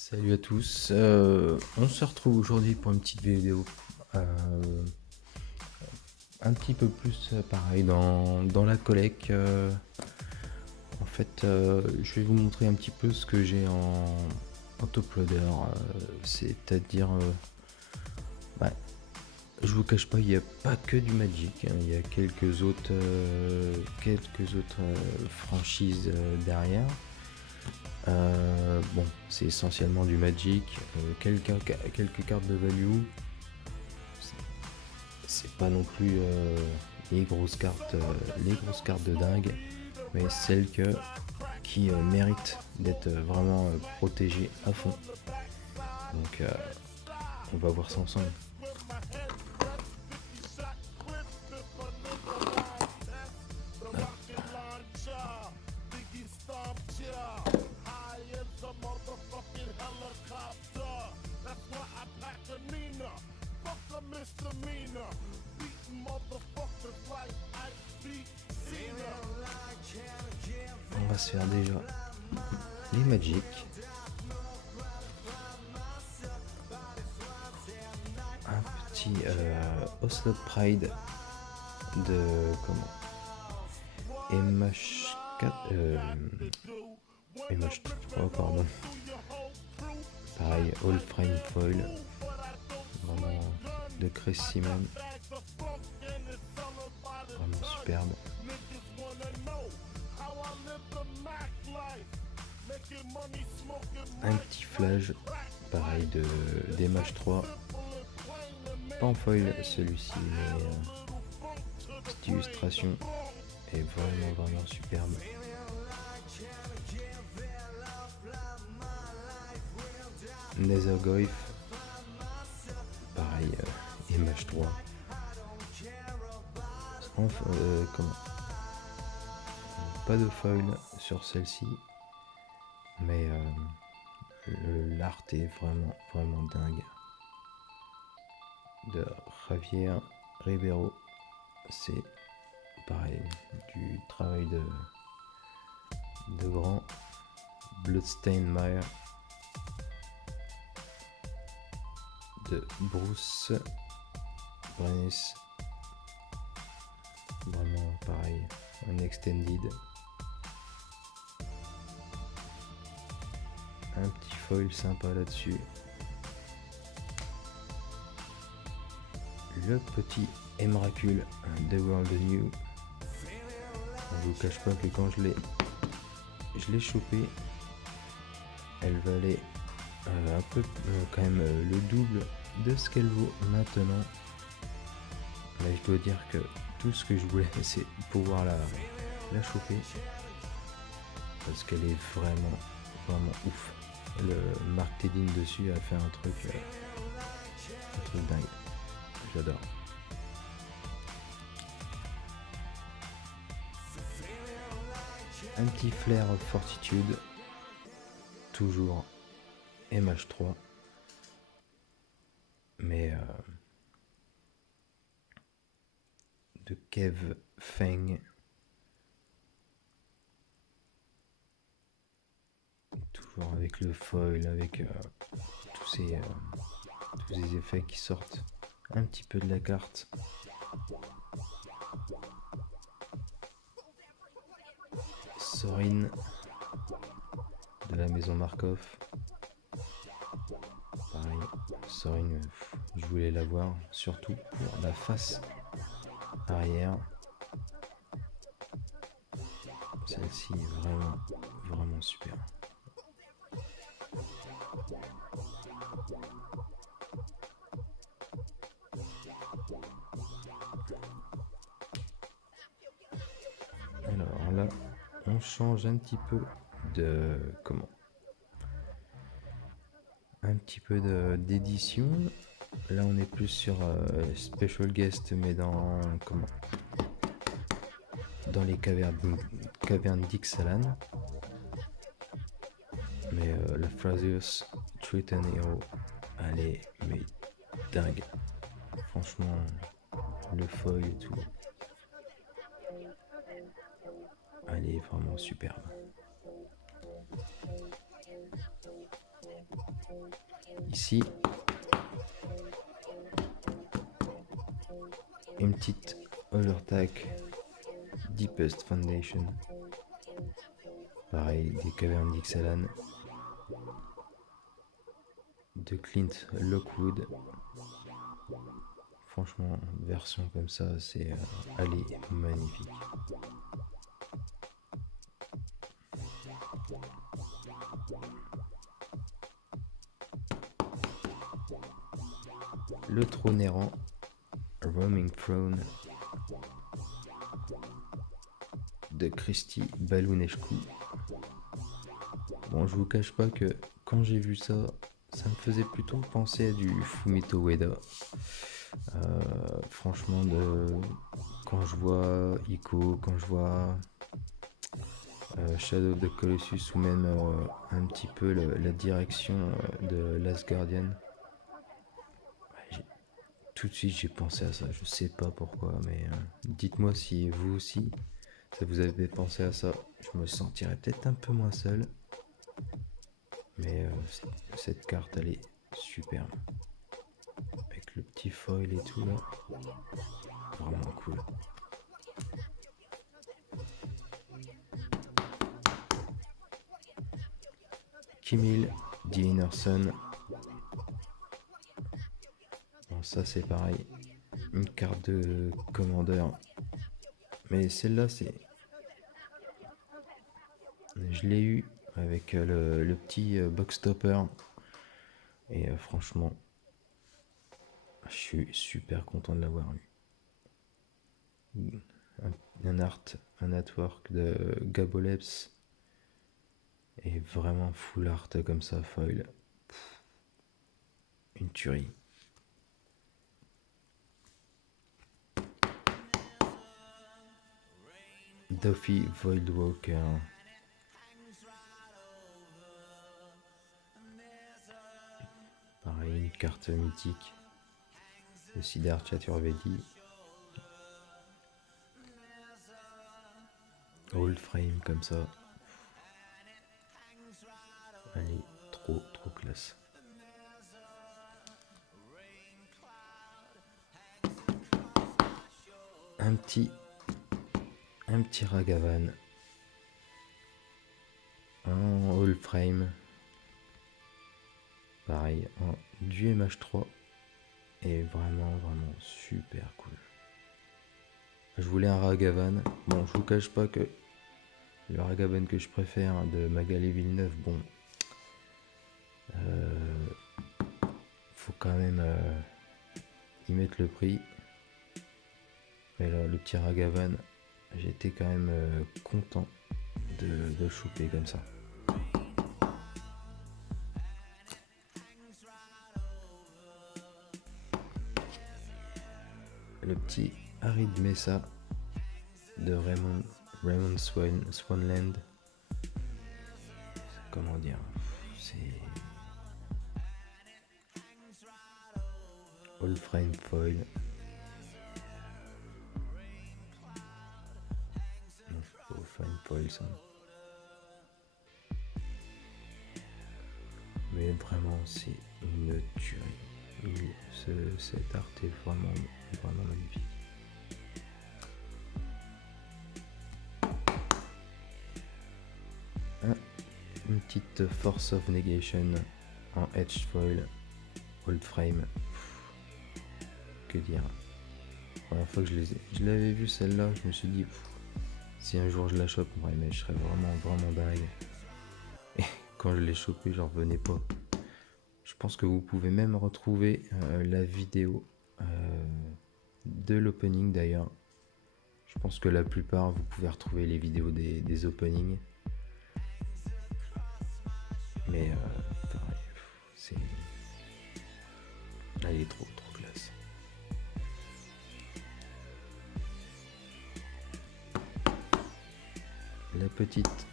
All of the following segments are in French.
Salut à tous, on se retrouve aujourd'hui pour une petite vidéo un petit peu plus pareil dans la collecte. En fait, je vais vous montrer un petit peu ce que j'ai en top loader, c'est-à-dire, bah, je vous cache pas, il n'y a pas que du Magic, hein, il y a quelques autres franchises derrière. Bon, c'est essentiellement du Magic, quelques cartes de value. C'est pas non plus les grosses cartes de dingue, mais celles qui méritent d'être vraiment protégées à fond. Donc on va voir ça ensemble. On va se faire déjà les Magic. Un petit Oslo Pride de MH4, MH3 pardon. Pareil, All Frame Foil, vraiment de Chris Simon, vraiment superbe. Un petit flash, pareil d'MH3, pas en foil celui-ci, mais cette illustration est vraiment superbe. Nethergoyf, pareil, MH3. Pas de foil sur celle-ci, mais l'art est vraiment dingue. De Javier Ribeiro, c'est pareil, du travail de grand. Bloodstained de Bruce Brenes, vraiment pareil, un extended. Un petit foil sympa là-dessus. Le petit Emrakul de World New. Je vous cache pas que quand je l'ai chopé, elle valait un peu quand même le double de ce qu'elle vaut maintenant. Mais je dois dire que tout ce que je voulais, c'est pouvoir la choper, parce qu'elle est vraiment ouf. Le Mark Teddin dessus a fait un truc dingue. J'adore. Un petit flair Fortitude, toujours MH3, mais de Kev Feng, toujours avec le foil, avec tous ces effets qui sortent un petit peu de la carte. Sorin de la maison Markov, pareil. Sorin, je voulais l'avoir surtout pour la face arrière. Celle-ci est vraiment super. Alors là, on change un petit peu d'édition. Là, on est plus sur Special Guest, mais dans les cavernes d'Ixalan. Mais la Thrasios Triton Hero, elle est mais dingue. Franchement, le foil et tout, elle est vraiment superbe. Ici, une petite Overtack Deepest Foundation. Pareil, des cavernes d'Ixalan. De Clint Lockwood. Franchement, version comme ça, c'est allez, magnifique. Le trône errant, Roaming Throne de Christy Balunescu. Bon, je vous cache pas que quand j'ai vu ça, ça me faisait plutôt penser à du Fumito Ueda. Franchement, quand je vois Ico, quand je vois Shadow of the Colossus ou même un petit peu la direction de Last Guardian, tout de suite j'ai pensé à ça. Je sais pas pourquoi, mais dites-moi si vous aussi ça vous avez pensé à ça. Je me sentirais peut-être un peu moins seul, mais cette carte elle est superbe avec le petit foil et tout là, vraiment cool. Kimil, The Inner Sun. Bon, ça c'est pareil, une carte de commandeur, mais celle-là je l'ai eu avec le petit box topper et franchement je suis super content de l'avoir eu. Un artwork de Gaboleps et vraiment full art comme ça, foil. Une tuerie. Duffy Voidwalker. Pareil, une carte mythique. Le Siddharth Chaturvedi. Old frame comme ça. Allez, trop classe. Un petit Ragavan en all frame, pareil en du MH3 et vraiment super cool. Je voulais un Ragavan. Bon, je vous cache pas que le Ragavan que je préfère de Magali Villeneuve, bon, faut quand même y mettre le prix. Mais là, le petit Ragavan, j'étais quand même content de choper comme ça. Le petit Arid Mesa de Raymond Swanland. Comment dire, c'est all frame foil. Non, c'est pas all frame foil ça. Mais vraiment, c'est une tuerie. Cet art est vraiment magnifique. Une petite Force of Negation en edge foil, old frame. Que dire. La première fois que je l'avais vu celle-là, je me suis dit si un jour je la chope, ouais, mais je serais vraiment dingue. Et quand je l'ai chopé, j'en revenais pas. Je pense que vous pouvez même retrouver la vidéo de l'opening d'ailleurs. Je pense que la plupart, vous pouvez retrouver les vidéos des openings. Mais pareil, elle est trop classe. La petite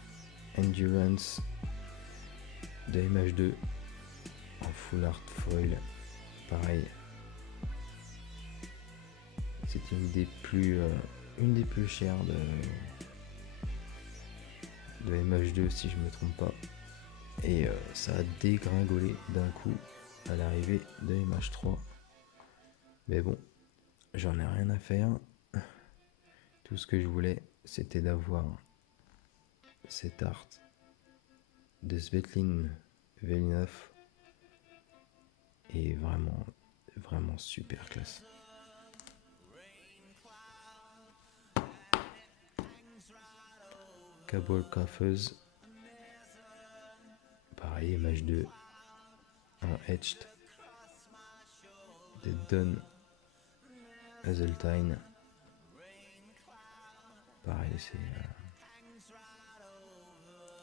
Endurance de MH2 en full art foil. Pareil. C'est une des plus chères de MH2 si je me trompe pas. Et ça a dégringolé d'un coup à l'arrivée de MH3. Mais bon, j'en ai rien à faire. Tout ce que je voulais, c'était d'avoir cette art de Svetlin Velinov. Et vraiment, vraiment super classe. Cable Coffers. Pareil, MH2. En Etched. De Don Hazeltine. Pareil, c'est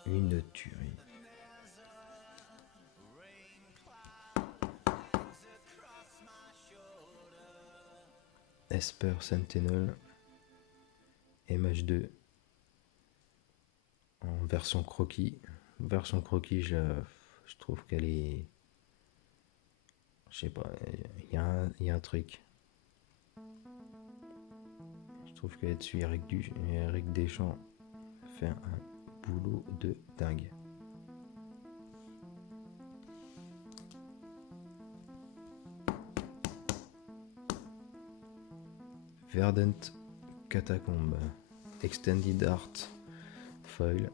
une tuerie. Esper Sentinel. MH2. En version croquis. Version croquis, je trouve qu'elle est... Je sais pas, il y a un truc. Je trouve que là-dessus, Eric Deschamps fait un boulot de dingue. Verdant Catacomb. Extended Art Foil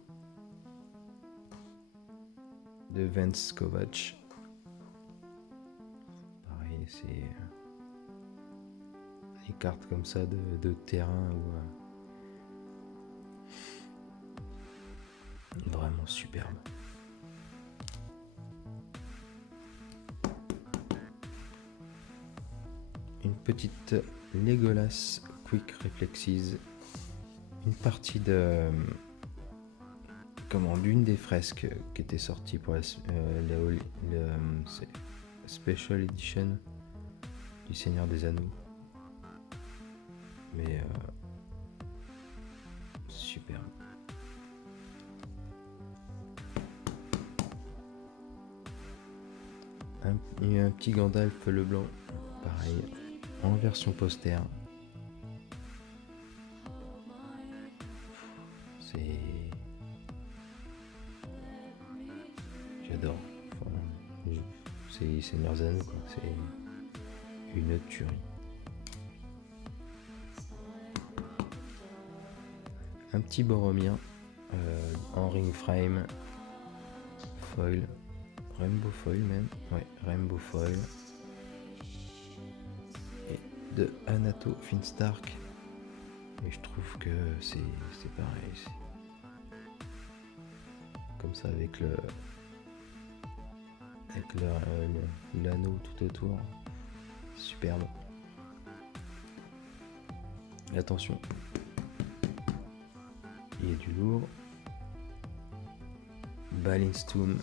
de Vance Kovac. Pareil, c'est les cartes comme ça de terrain ou vraiment superbe. Une petite Legolas Quick Reflexes. Une partie de d'une des fresques qui était sortie pour la Special Edition du Seigneur des Anneaux. Mais superbe. Il y a un petit Gandalf le blanc, pareil, en version poster. J'adore. Enfin, c'est Seigneur des Anneaux, quoi. C'est une tuerie. Un petit Boromir en ring frame foil, rainbow foil même, ouais, rainbow foil, et de Anato Finstark. Et je trouve que c'est pareil, comme ça avec l'anneau tout autour, superbe. Et attention, il y a du lourd. Balin's Tomb,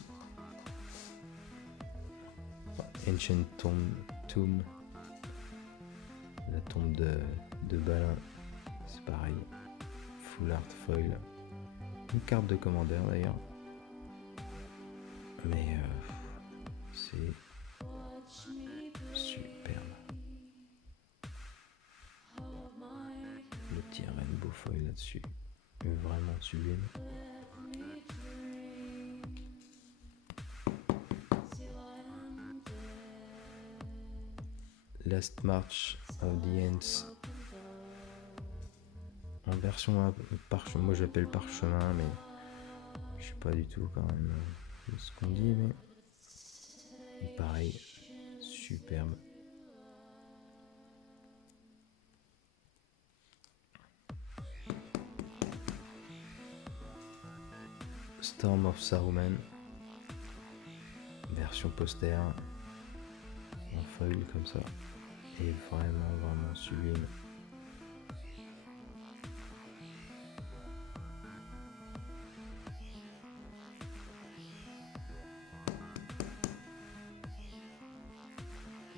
Ancient Tomb, la tombe de Balin, c'est pareil, full art foil, une carte de commandeur d'ailleurs, mais c'est superbe. Le petit rainbow foil là-dessus, vraiment sublime. Last March of the Ants en version parchemin, moi j'appelle parchemin, mais je sais pas du tout quand même ce qu'on dit, mais pareil, superbe. Storm of Saruman, version poster, en foil comme ça, et vraiment sublime.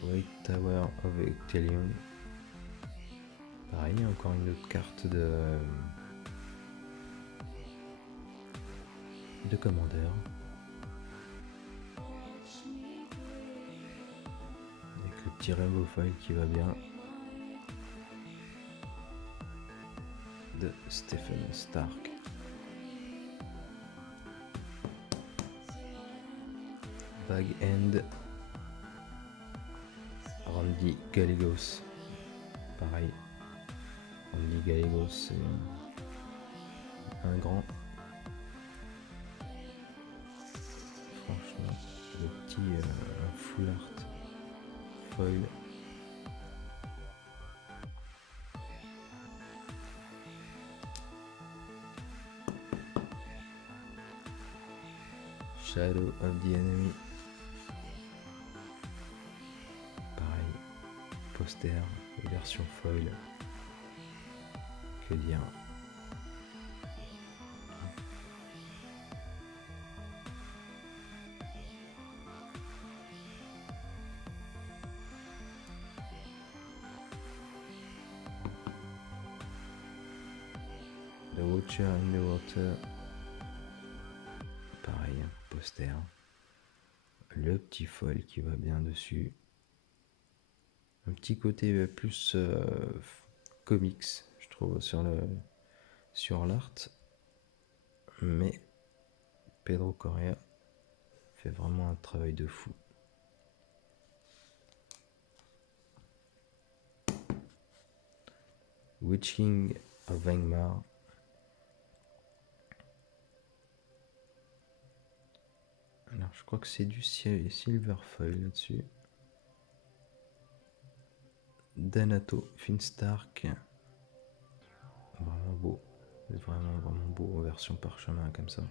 White Tower of Ectelion, pareil, encore une autre carte de commandeur. Avec le petit rainbow foil qui va bien. De Stephen Stark. Bag End, Randy Gallegos. Pareil, Randy Gallegos, c'est un grand. Franchement, le petit full art foil. Shadow of the Enemy. Pareil, poster, version foil. Que dire? The Watcher in the Water. Pareil, poster. Le petit foil qui va bien dessus. Un petit côté plus comics, je trouve, sur l'art. Mais Pedro Correa fait vraiment un travail de fou. Witch King of Angmar. Alors je crois que c'est du silver foil là-dessus. Danato Finstark. Vraiment beau. Vraiment beau en version parchemin comme ça.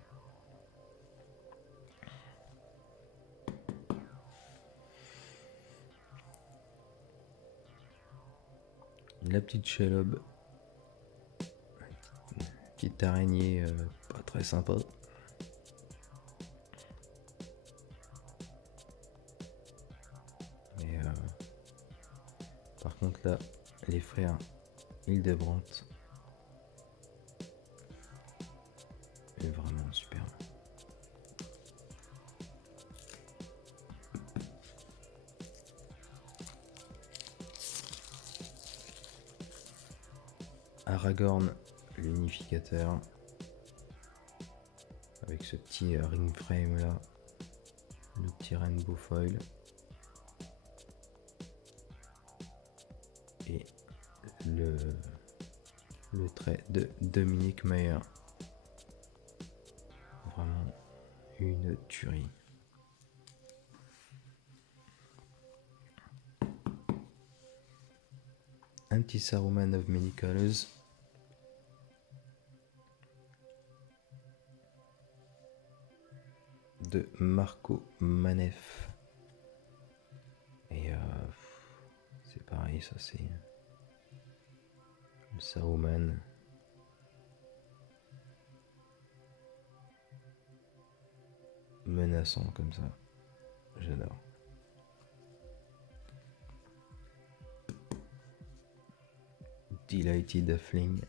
La petite Shelob. Petite araignée pas très sympa. Mais par contre là, les frères Hildebrandt. est vraiment superbe. Aragorn, l'unificateur, avec ce petit ring frame là, le petit rainbow foil, et le trait de Dominique Meyer. Vraiment une tuerie. Un petit Saruman of Many Colors. De Marco Manef. Et c'est pareil, ça c'est le Saruman. Menaçant comme ça. J'adore. Delighted Affling.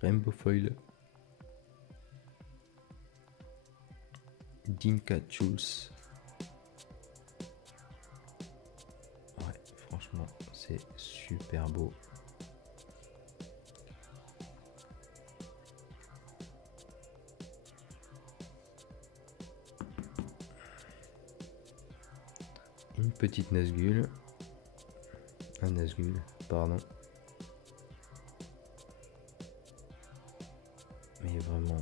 Rainbow Foil. Dinka Jules. Ouais, franchement, c'est super beau. Une petite Nazgûl. Un Nazgûl, pardon. Mais vraiment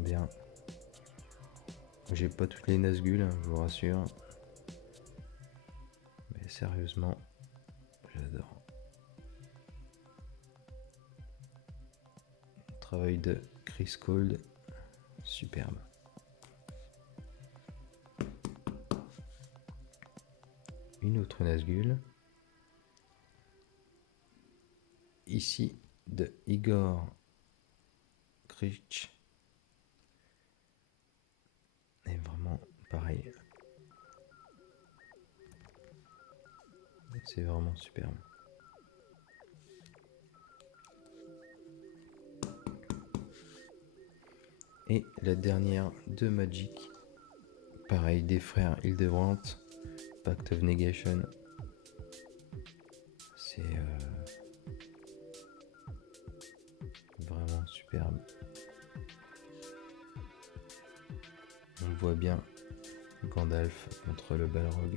bien. J'ai pas toutes les Nazgûl, hein, je vous rassure. Mais sérieusement, j'adore. Travail de Chris Cold, superbe. Une autre Nazgûl. Ici de Igor Krich. Et vraiment pareil. C'est vraiment superbe. Et la dernière de Magic. Pareil, des frères Hildebrandt. Pact of Negation. C'est vraiment superbe. On voit bien Gandalf contre le Balrog.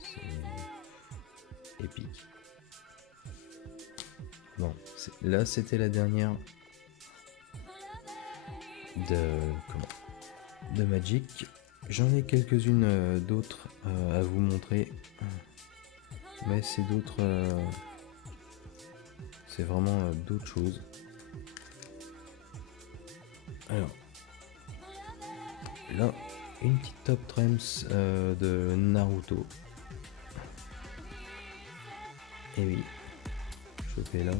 C'est épique. Bon, là c'était la dernière de Magic. J'en ai quelques-unes d'autres à vous montrer, mais c'est c'est vraiment d'autres choses. Alors là, une petite top trams de Naruto. Et oui, chopé là.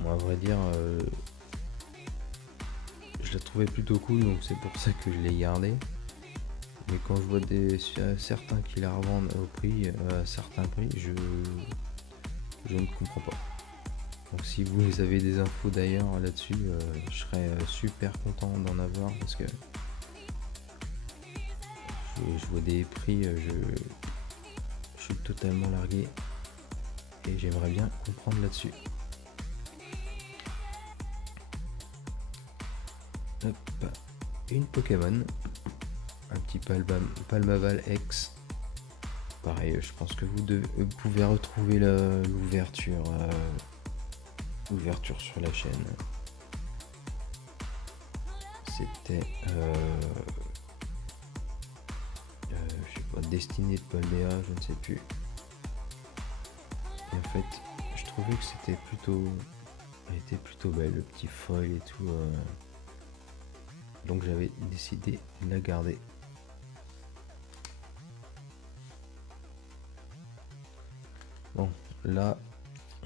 Bon, à vrai dire, je la trouvais plutôt cool, donc c'est pour ça que je l'ai gardée. Mais quand je vois certains qui la revendent à certains prix, je ne comprends pas. Donc si vous avez des infos d'ailleurs là-dessus, je serais super content d'en avoir, parce que je vois des prix, je suis totalement largué et j'aimerais bien comprendre là-dessus. Hop, une Pokémon, un petit Palmaval X. Pareil, je pense que vous pouvez retrouver l'ouverture sur la chaîne. C'était je sais pas, Destinée de Paldea, je ne sais plus. Et en fait, je trouvais que elle était plutôt belle, le petit foil et tout. Donc j'avais décidé de la garder. Bon, là,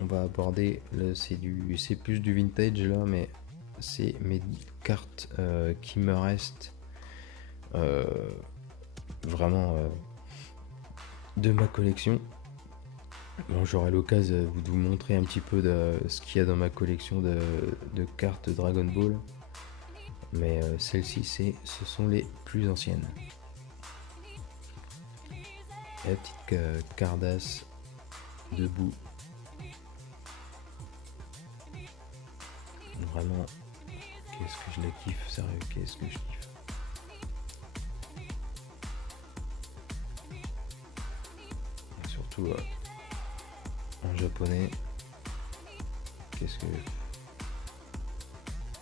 on va aborder, c'est plus du vintage là, mais c'est mes cartes qui me restent vraiment de ma collection. Bon, j'aurai l'occasion de vous montrer un petit peu de ce qu'il y a dans ma collection de cartes Dragon Ball. Mais celles-ci, ce sont les plus anciennes. La petite Cardass debout. Vraiment, qu'est-ce que je la kiffe, sérieux, qu'est-ce que je kiffe. Et surtout en japonais, qu'est-ce que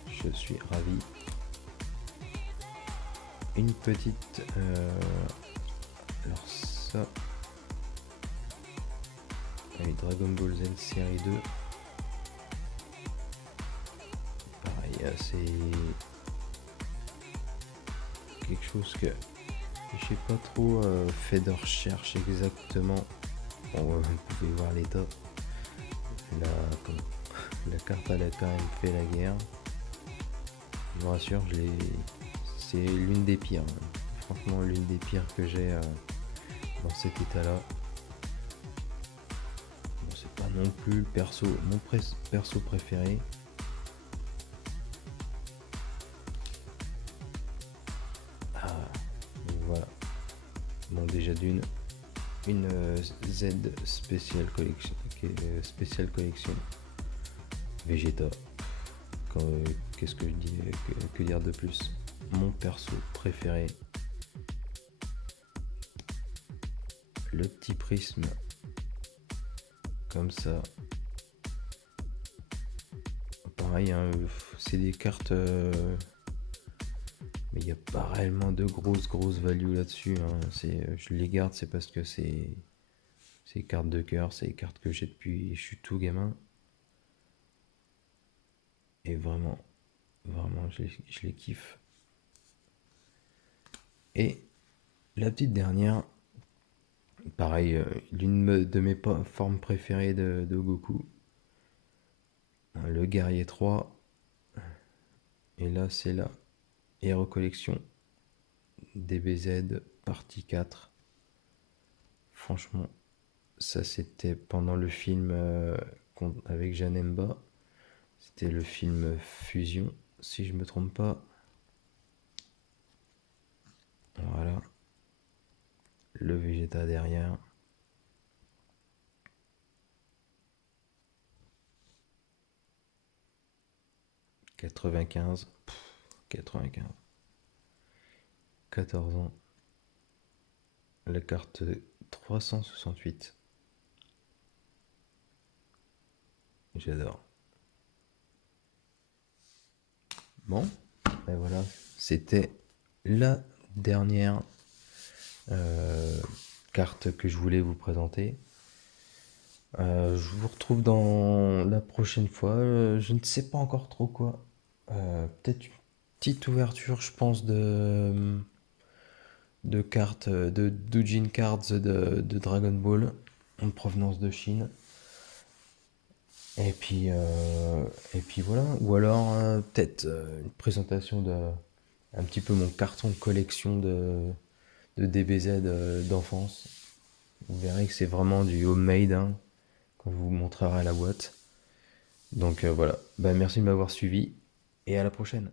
je suis ravi. Une petite alors ça, avec Dragon Ball Z série 2. Pareil, c'est quelque chose que j'ai pas trop fait de recherche exactement. Bon, vous pouvez voir l'état. La carte elle a quand même fait la guerre. Je vous rassure, c'est l'une des pires. Franchement, l'une des pires que j'ai dans cet état-là. Bon, c'est pas non plus mon perso préféré. Voilà. Bon, déjà une Z spéciale collection Vegeta. Qu'est-ce que je dis, que dire de plus? Mon perso préféré. Le petit prisme comme ça. Pareil, hein, c'est des cartes mais il n'y a pas réellement de grosses value là-dessus, hein. Je les garde, c'est parce que c'est cartes de cœur, c'est les cartes que j'ai depuis je suis tout gamin. Et vraiment, je les kiffe. Et la petite dernière, pareil, l'une de mes formes préférées de Goku, le Guerrier 3. Et là, c'est la Hero Collection DBZ partie 4. Franchement, ça c'était pendant le film avec Janemba. C'était le film Fusion, si je me trompe pas. Voilà. Le Vegeta derrière. « 95. 95. 14 ans. La carte 368. J'adore. Bon, ben voilà, c'était la dernière carte que je voulais vous présenter. Je vous retrouve dans la prochaine fois. Je ne sais pas encore trop quoi. Peut-être une petite ouverture, je pense, de cartes, de Doujin Cards de Dragon Ball en provenance de Chine. Et puis voilà. Ou alors peut-être une présentation de un petit peu mon carton de collection de DBZ d'enfance. Vous verrez que c'est vraiment du homemade hein, quand je vous montrerai la boîte. Donc voilà. Bah, merci de m'avoir suivi et à la prochaine.